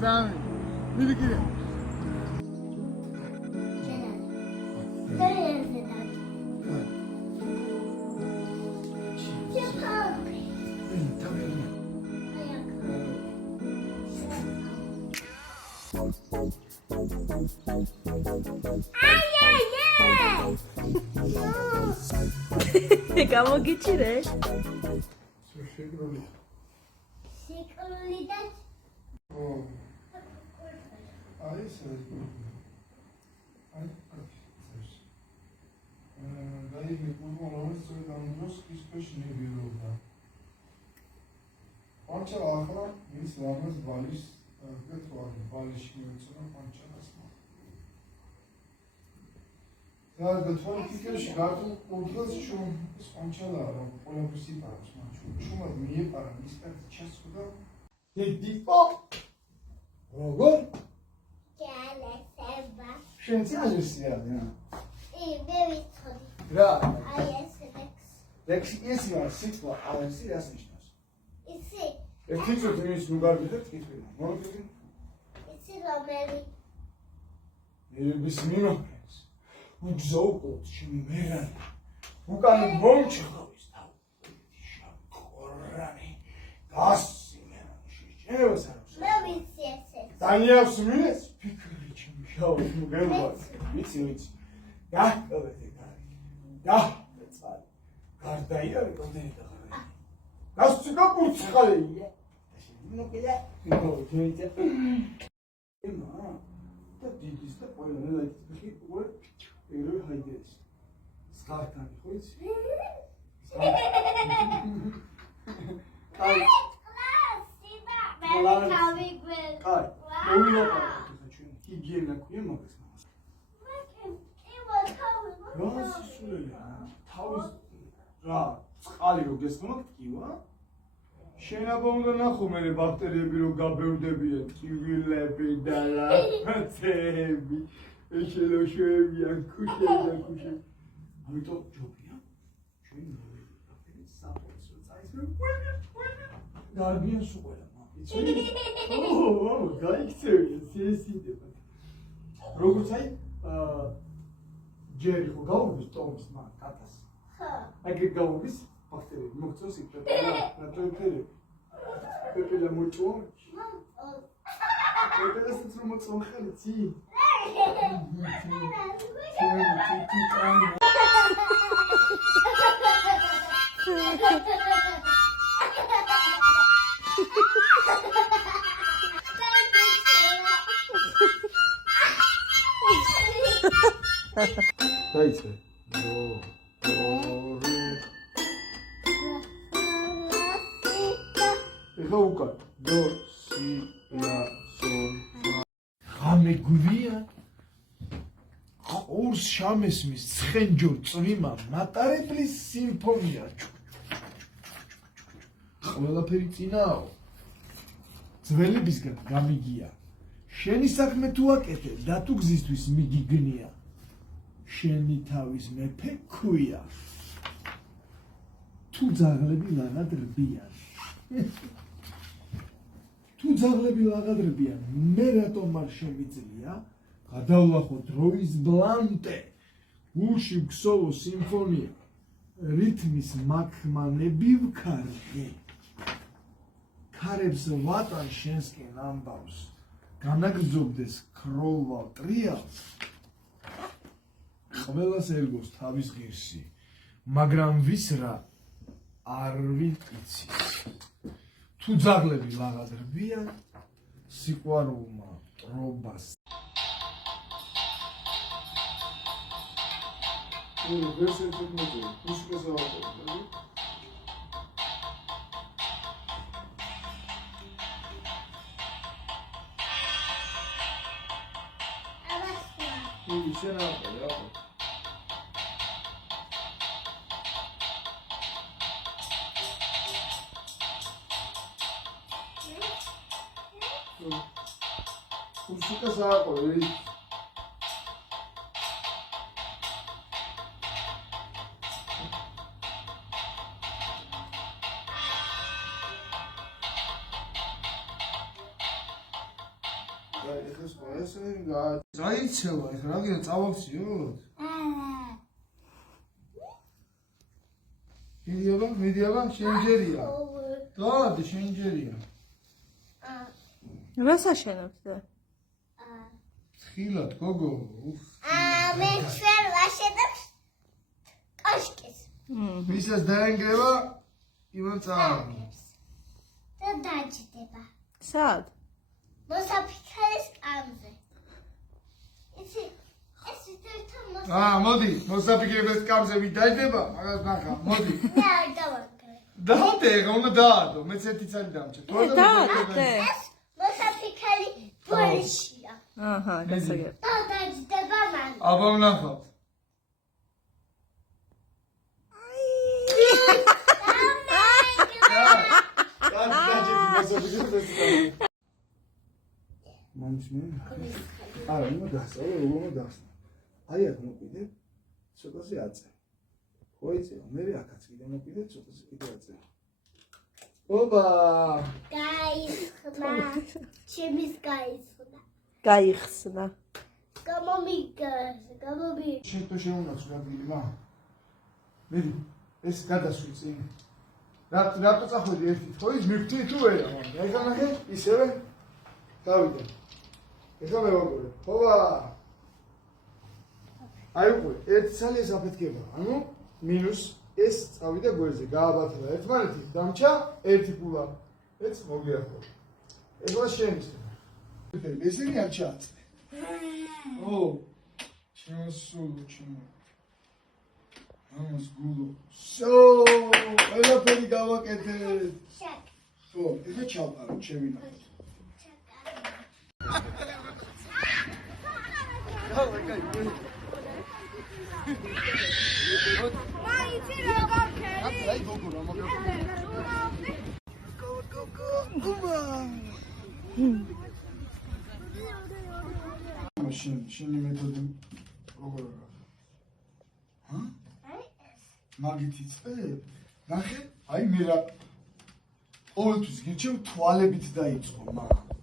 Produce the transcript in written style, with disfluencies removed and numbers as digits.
სამი. მიდი კიდე. გამოგიჭირე? შეკრული. შეკრული და აი ეს. აი დაიგე პულმონური სოიდანოს ისპეში ნებილობდა. Pancha ახლა ის ლამაზ ბალის გეთვალ ბალიში მიუწონა პანჩას. და გეთვალ ფიქრში გართულ უდრას შუმ ეს პანჩალა რომ ყველაფერს იპარავს მან შუმად მიეპარა ის კარგი ჩასხდა დედიკო როგორ გალესება შენ წაჟესია რა მე ვიცოდი რა აი ეს ლექსი ისია სიტყვა ალენსი რას ნიშნავს ისი ეს თვითონ ის ნუ გარბიდეთ კითხვა მომწონი ისი რომელი ის მინოფრენს უძოუკოთ შემერან უკან მომჩხავის თავი შაკორანი გასიმენში შევას მე ვიცი ესე დანიავს მინეს ფიქრი ჩემშავა მოგელვაც ვიცი გაკეთე კარი წარი გარდაიარე კონდენი დაღარი გასწიკა პურცხალია მოკელა მოგეჭა ემა და დიდის და ყველა ლაიქი უკვე ერე ჰაიდეს სკარტანი ხო იცი აი კლასინა მე გავიგვე აი მოვილაპარაკეთ ჩვენ ჰიგიენა ქვია მაგას რას ისულია თავის რა წყალი რო გესმოთ კივა შენაბა უნდა ნახო მე ბაქტერიები რო გაბევრდებიან კივილები და ლაპათები ეშელოშები ან ქუშები ამიტომ ჯობია ჩვენ ნოველი საფოს წაისმე გარბიან სუყელა იცი ო გაიქცევია სესიდება როგორც აი ჯერი ხო გაუგვის ტომის მან კატას ხო აგე გაუგვის ბაქტერიები მოგწონს იქ პეპელა მოჭო პეპელას თუ მოწონ ხელი ცი დაიწყე ეხა უკან დო სი ლა სოლ ხამე გვია ყურს შამესმის ცხენჯორ წვიმა მატარებლის სიმფონია ყველაფერი წინაო ძველებისგან გამიგია შენი საქმე თუ აკეთე და თუ გზისთვის მიგიგნია შენი თავის მეფე ქვია თუ ძაღლები ლაღად რბიან თუ ძაღლები ლაღად რბიან მე რატომ არ შემიძლია გადავლახო დროის ბლანტე გულში ვქსოვო სიმფონია რითმის მაქმანები ვქარგე ქარებს ვატან შენსკენ ამბავს განაგრძობდეს ქროლვალ ტრიალს ყველას ერგოს თავის ღირსი მაგრამ ვის რა არ ვიცის თუ ძაღლები ლაღად რბიან სიყვარულმა ტრობას ვერსეთით მოწევი მუსიკას ავაყობ შენ ავაყობ რა მუსიკას ავაყობ ნახეს ყველა ესე გაიცევა ეხლა რა გინდა წავაქციოთ? მიდიაბა შენჯერია. და შენჯერია. რას აშენებთ და? ხილად გოგო. მე ჩვენ ვაშენებს კოშკის. ვისაც დაენგრევა იმან წააგო. და დაჯდება. სად? მოსაფიქალის კამზე. იცი, ეს ვიდეო მოდი, მოსაფიქრებლის კამზე ვით დაჯდება, მაგას ნახა, მოდი. მე არ დავაგრე. დაადე, უნდა დაადო, მეც ერთი წელი დამჭერ. დაადე. ეს მოსაფიქალი ბოლშია. აჰა, გასაგებ. და დაჯდება მან. აბა ვნახავთ. არა, უნდა დასწავლო, როგორ უნდა დასწავლო. აი აქ მოვიდე, ცოტაზე აწე. ხო იცი, მე აქაც კიდე მოვიდე, ცოტაზე კიდე აწე. ოპა! გაიხსნა. ჩემის გაიხსნა. გაიხსნა. გამომი. შენ შეუნაცვლ ადგილი, მე ეს გადასვი წინ. რატო წახვედი ერთით, ხო ის მივხვდი თუ ვერა, ეხლა ნახე, ისევე გავიდა. ეხლა მე ვაგორე. ხოვა. აი უკვე ერთი ცალი ეს აფეთქება. ანუ მინუს ეს წავიდა გვერდზე, გააბათება ერთმანეთით, დამჭა ერთი პულა. ეს მოგიახო. ეხლა შენის. ესენი არ ჩააწე. ო. შემოსულო ჩემო. ამას გულო. სო, ყველაფერი გავაკეთეთ. შაკ. ხო, ეხლა ჩავყარო, შევინახოთ. მაიცი როგორ ხერი? აი გოგო რა მოგეყოლე. შენი მეთოდი როგორ არა? ჰა? მაგით იწყებ? ნახე, აი მე რა ყოველთვის გირჩევ თვალებით დაიწყო, მაგრამ